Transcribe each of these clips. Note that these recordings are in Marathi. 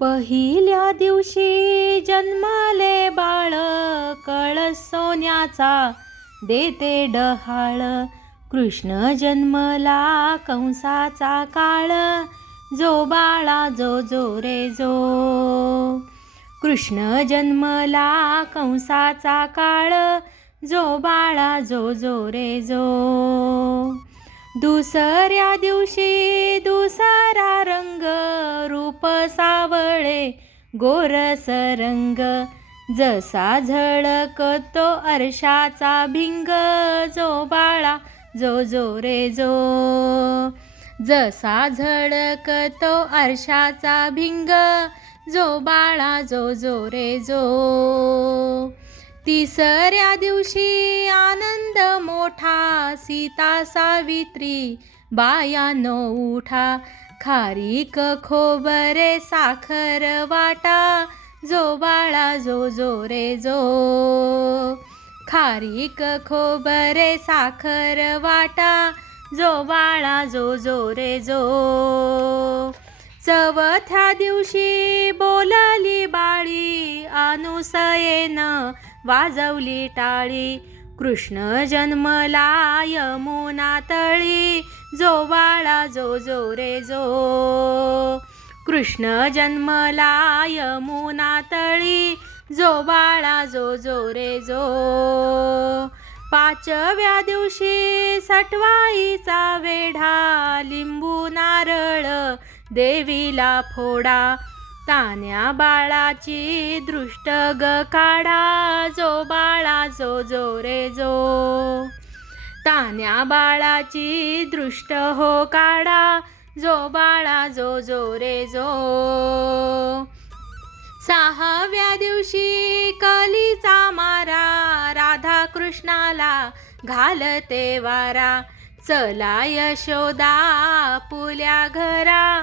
पहिल्या दिवशी जन्माले बाळ कळस सोन्याचा देते डहाळ. कृष्ण जन्मला कंसाचा काळ जो बाळा जो जो रे जो. कृष्ण जन्मला कंसाचा काळ जो बाळा जो जो रे जो. दुसऱ्या दिवशी दुसरा रंग रूप सावळे गोरस रंग जसा झळकतो अर्शाचा भिंग जो बाळा जो जो रे जो. जसा झळकतो अर्शाचा भिंग जो बाळा जो जो रे जो. तिसऱ्या दिवशी आनंद मोठा सीता सावित्री बायानो उठा. खारीक खोबरे साखर वाटा जो बाळा जो जो रे जो. खारीक खोबरे साखर वाटा जो बाळा जो जो रे जो. चवथ्या दिवशी बोलली बाळी अनुसयेन वाजवली टाळी. कृष्ण जन्मला यमुना तळी. जो बाळा जो जो रे जो. कृष्ण जन्मला यमुना तळी. जो बाळा जो जो रे जो. पाचव्या दिवशी सटवाईचा वेढा लिंबू नारळ देवीला फोडा. तान्या बाळाची दृष्ट ग काढा जो बाळा जो जो रे जो. तान्या बाळाची दृष्ट हो काढा जो बाळा जो जो रे जो. सहाव्या दिवशी कलीचा मारा राधा कृष्णाला घालते वारा. चला यशोदा पुल्या घरा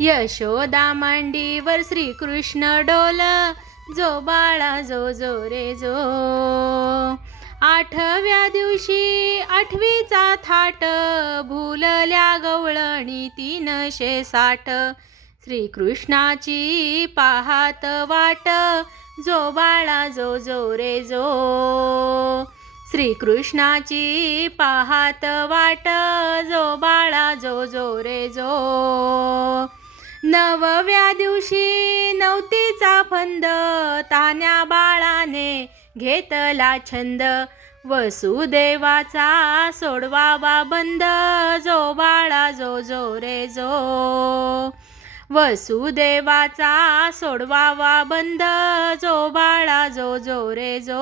यशोदा मांडीवर श्रीकृष्ण डोल. जो बाळा जो जो रे जो. आठव्या दिवशी आठवीचा थाट. भुलल्या गवळणी तीनशे साठ. श्रीकृष्णाची पाहात वाट. जो बाळा जो जो रे जो. श्रीकृष्णाची पाहात वाट. जो बाळा जो जो रे जो. नवव्या दिवशी नवतीचा फंद तान्या बाळाने घेतला छंद. वसुदेवाचा सोडवावा बंद जो बाळा जो जो रे जो. वसुदेवाचा सोडवावा बंद जो बाळा जो जो रे जो.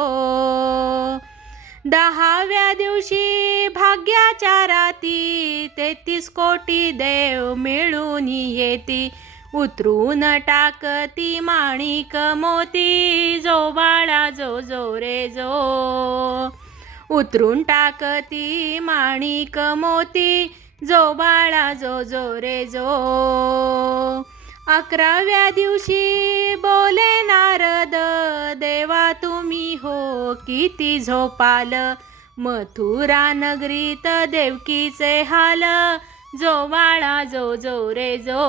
दहाव्या दिवशी भाग्याच्या राती तेहतीस कोटी देव मिळून येती. उतरून टाकती माणिक मोती जो बाळा जो जो रे जो. उतरून टाकती माणिक मोती जो बाळा जो जो रे जो. अकराव्या दिवशी बोले नारद देवा तुम्ही हो किती झोपाल? मथुरा नगरीत देवकीचे हाल जो बाळा जो जो रे जो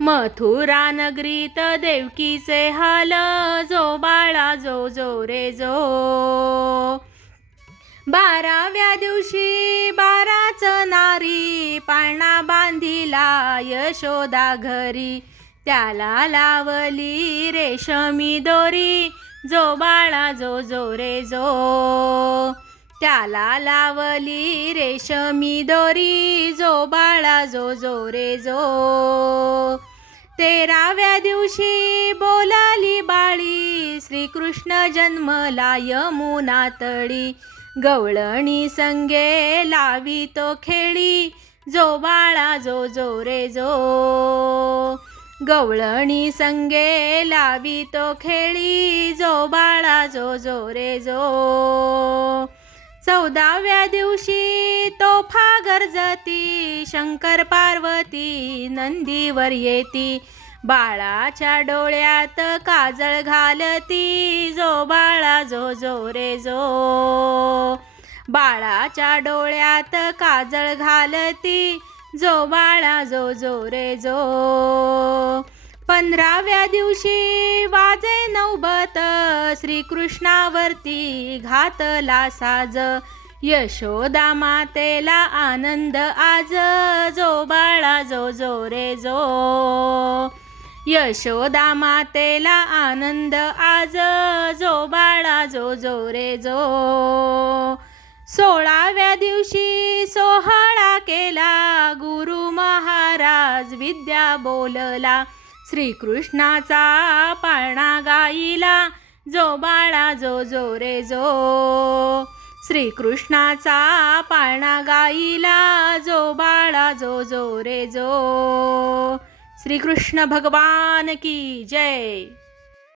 मथुरा नगरीत देवकीचे हाल जो बाळा जो जो रे जो बाराव्या दिवशी बाराच नारी पाळणा बांधिला यशोदा घरी. त्याला लावली रेशमी दोरी जो बाळा जो जो रे जो. त्याला लावली रेशमी दोरी जो बाळा जो जो रे जो. तेराव्या दिवशी बोलाली बाळी श्रीकृष्ण जन्मला यमुना तळी. गवळणी संगे लावी तो खेळी जो बाळा जो जो रे जो. गवळणी संगे लावी तो खेळी जो बाळा जो जो रे जो. चौदाव्या दिवशी तोफा गरजती शंकर पार्वती नंदीवर येती. बाळाच्या डोळ्यात काजळ घालती जो बाळा जो जो रे जो. बाळाच्या डोळ्यात काजळ घालती जो बाळा जो जो रे जो. पंधराव्या दिवशी वाजे नौबत श्रीकृष्णावरती घातला साज. यशोदा मातेला आनंद आज. जो बाळा जो जो रे जो. यशोदा मातेला आनंद आज जो बाळा जो जो रे जो. सोळाव्या दिवशी सोहळा केला गुरु महाराज विद्या बोलला. श्रीकृष्णाचा पाळणा गाईला जो बाळा जो जो रे जो. श्रीकृष्णाचा पाळणा गाईला जो बाळा जो जो रे जो. श्रीकृष्ण भगवान की जय।